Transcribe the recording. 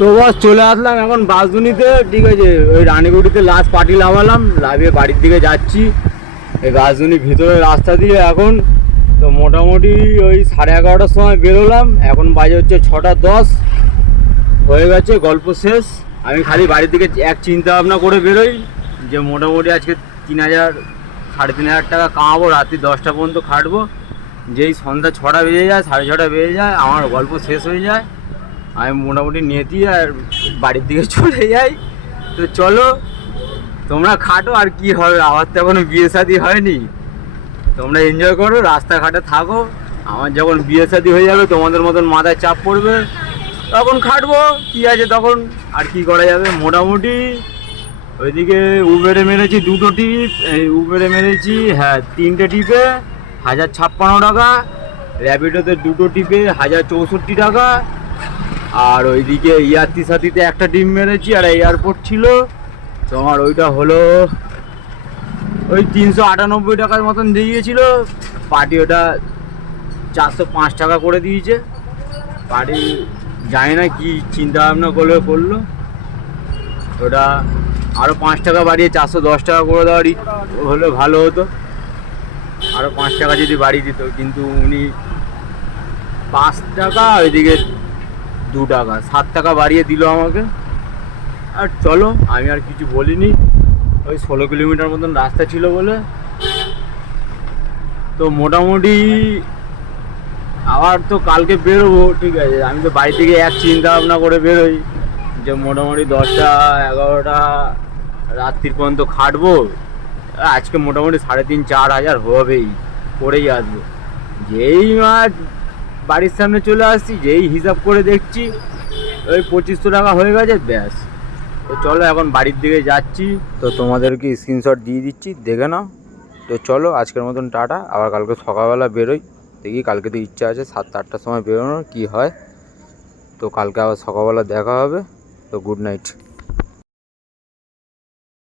তো বস চলে আসলাম এখন বাসদুনিতে, ঠিক আছে। ওই রানীগুড়িতে লাস্ট পার্টি লাগালাম, লাগিয়ে বাড়ির দিকে যাচ্ছি এই বাসদুনির ভিতরে রাস্তা দিয়ে এখন। তো মোটামুটি ওই 11:30টার সময় বেরোলাম, এখন বাজে হচ্ছে 6:10 হয়ে গেছে, গল্প শেষ। আমি খালি বাড়ির দিকে এক চিন্তা ভাবনা করে বেরোই যে মোটামুটি আজকে 3,000 3,500 টাকা কামাবো, রাত্রি 10টা পর্যন্ত খাটবো। যেই সন্ধ্যা 6টা বেজে যায়, 6:30 বেজে যায়, আমার গল্প শেষ হয়ে যায়। আমি মোটামুটি নিয়েছি আর বাড়ির দিকে চলে যাই। তো চলো তোমরা খাটো, আর কি হবে, আমার তো এখনো বিয়ে শাদী হয়নি। তোমরা এনজয় করো, রাস্তাঘাটে থাকো। আমার যখন বিয়ে শাদী হয়ে যাবে, তোমাদের মতন মাথায় চাপ পড়বে, তখন খাটবো, কি আছে তখন, আর কি করা যাবে। মোটামুটি ওইদিকে উবেরে মেরেছি 2টো টিপ, এই উবেরে মেরেছি, হ্যাঁ 3টে টিপে 1,056 টাকা, র্যাপিডোতে 2টো টিপে 1,064 টাকা, আর ওইদিকে ইয়াত্রী সাথীতে একটা টিপ মেরেছি, আর এয়ারপোর্ট ছিল তোমার, ওইটা হলো ওই 398 টাকার মতন দিয়েছিল। পার্টি ওটা 405 টাকা করে দিয়েছে। পার্টি জানি না কি চিন্তা ভাবনা করলো, ওটা আরও 5 টাকা বাড়িয়ে 410 টাকা করে দেওয়ার হলে ভালো হতো, আরও 5 টাকা যদি বাড়িয়ে দিত, কিন্তু উনি 5 টাকা ওইদিকে 2 টাকা 7 টাকা বাড়িয়ে দিল আমাকে। আর চলো, আমি আর কিছু বলিনি, ওই 16 কিলোমিটার মতন রাস্তা ছিল বলে। তো মোটামুটি আবার তো কালকে বেরোবো, ঠিক আছে। আমি তো বাড়ি থেকে এক চিন্তা ভাবনা করে বেরোই যে মোটামুটি 10টা 11টা রাত্রির পর্যন্ত খাটবো। আজকে মোটামুটি 3,500 4 হাজার হবেই, করেই আসবো। যেই মাছ বাড়ির সামনে চলে আসছি, যেই হিসাব করে দেখছি ওই 2500 টাকা হয়ে গেছে, ব্যাস। তো চলো এখন বাড়ির দিকে যাচ্ছি, তো তোমাদেরকে স্ক্রিনশট দিয়ে দিচ্ছি, দেখে নাও। তো চলো আজকের মতন টাটা, আবার কালকে সকালবেলা বেরোই। দেখি কালকে তো ইচ্ছা আছে 7টা 8টার সময় বেরোনোর, কী হয়। তো কালকে আবার সকালবেলা দেখা হবে। তো গুড নাইট।